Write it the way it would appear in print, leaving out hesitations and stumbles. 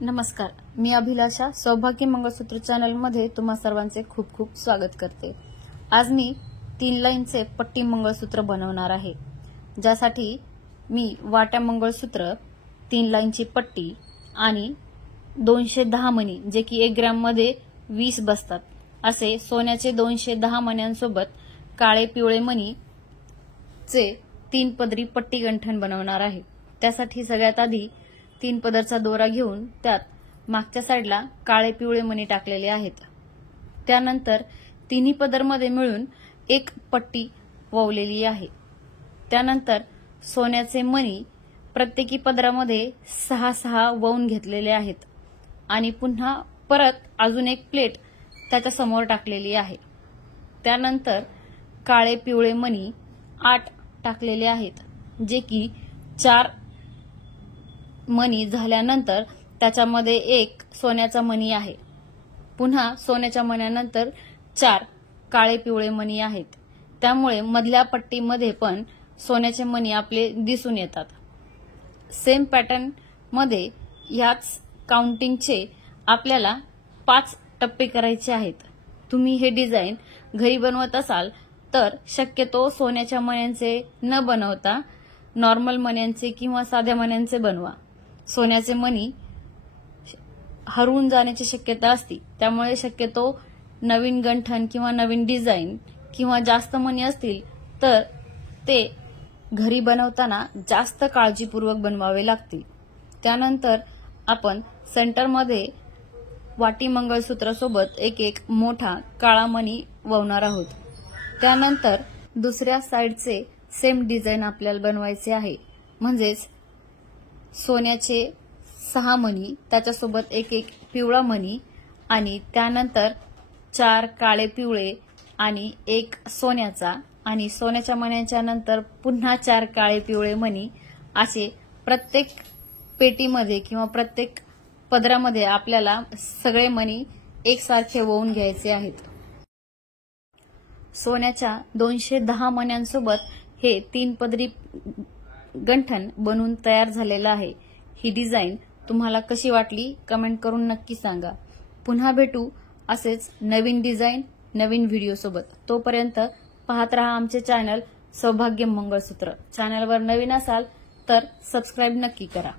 नमस्कार, मी अभिलाषा सौभाग्य मंगळसूत्र चॅनल मध्ये तुम्हा सर्वांचे खूप खूप स्वागत करते। आज मी 3 लाईनचे पट्टी मंगळसूत्र बनवणार आहे, ज्यासाठी मी वाट्या मंगळसूत्र, 3 लाईनची पट्टी आणि 210 मणी जे की 1 ग्रॅम मध्ये 20 बसतात असे सोन्याचे 210 मण्यांसोबत काळे पिवळे मणी चे 3 पदरी पट्टी गंठण बनवणार आहे। त्यासाठी सगळ्यात आधी 3 पदरचा दोरा घेऊन त्यात मागच्या साइडला काळे पिवळे मणी टाकलेले आहेत। त्यानंतर तिन्ही पदरमध्ये मिळून एक पट्टी ववलेली आहे। त्यानंतर सोन्याचे मणी प्रत्येकी पदरामध्ये 6-6 ववून घेतलेले आहेत आणि पुन्हा परत अजून एक प्लेट त्याच्या समोर टाकलेली आहे। त्यानंतर काळे पिवळे मणी 8 टाकलेले आहेत, जे की 4 मणी झाल्यानंतर त्याच्यामध्ये एक सोन्याचा मणी आहे। पुन्हा सोन्याच्या मण्यानंतर 4 काळे पिवळे मणी आहेत, त्यामुळे मधल्या पट्टीमध्ये पण सोन्याचे मणी आपले दिसून येतात। सेम पॅटर्न मध्ये याच काउंटिंगचे आपल्याला 5 टप्पे करायचे आहेत। तुम्ही हे डिझाइन घरी बनवत असाल तर शक्यतो सोन्याच्या मण्यांचे न बनवता नॉर्मल मण्यांचे किंवा साध्या मण्यांचे बनवा। सोन्याचे मणी हरवून जाण्याची शक्यता असते, त्यामुळे शक्यतो नवीन गंठण किंवा नवीन डिझाइन किंवा जास्त मणी असतील तर ते घरी बनवताना जास्त काळजीपूर्वक बनवावे लागतील। त्यानंतर आपण सेंटरमध्ये वाटी मंगळसूत्रासोबत एक मोठा काळा मणी ववणार आहोत। त्यानंतर दुसऱ्या साइडचे सेम डिझाइन आपल्याला बनवायचे आहे, म्हणजेच सोन्याचे 6 मणी, त्याच्यासोबत एक पिवळा मणी आणि त्यानंतर 4 काळे पिवळे आणि 1 सोन्याचा आणि सोन्याच्या मण्यांच्या नंतर पुन्हा 4 काळे पिवळे मणी, असे प्रत्येक पेटीमध्ये किंवा प्रत्येक पदरामध्ये आपल्याला सगळे मणी एकसारखे ववून घ्यायचे आहेत। सोन्याच्या 210 मण्यांसोबत हे 3 पदरी गंठण बनून तयार झालेलं आहे। ही डिझाइन तुम्हाला कशी वाटली कमेंट करून नक्की सांगा। पुन्हा भेटू असेच नवीन डिझाइन नवीन व्हिडिओ सोबत। तोपर्यंत पाहत रहा आमचे चॅनल सौभाग्य मंगळसूत्र। चॅनलवर नवीन असाल तर सबस्क्राइब नक्की करा।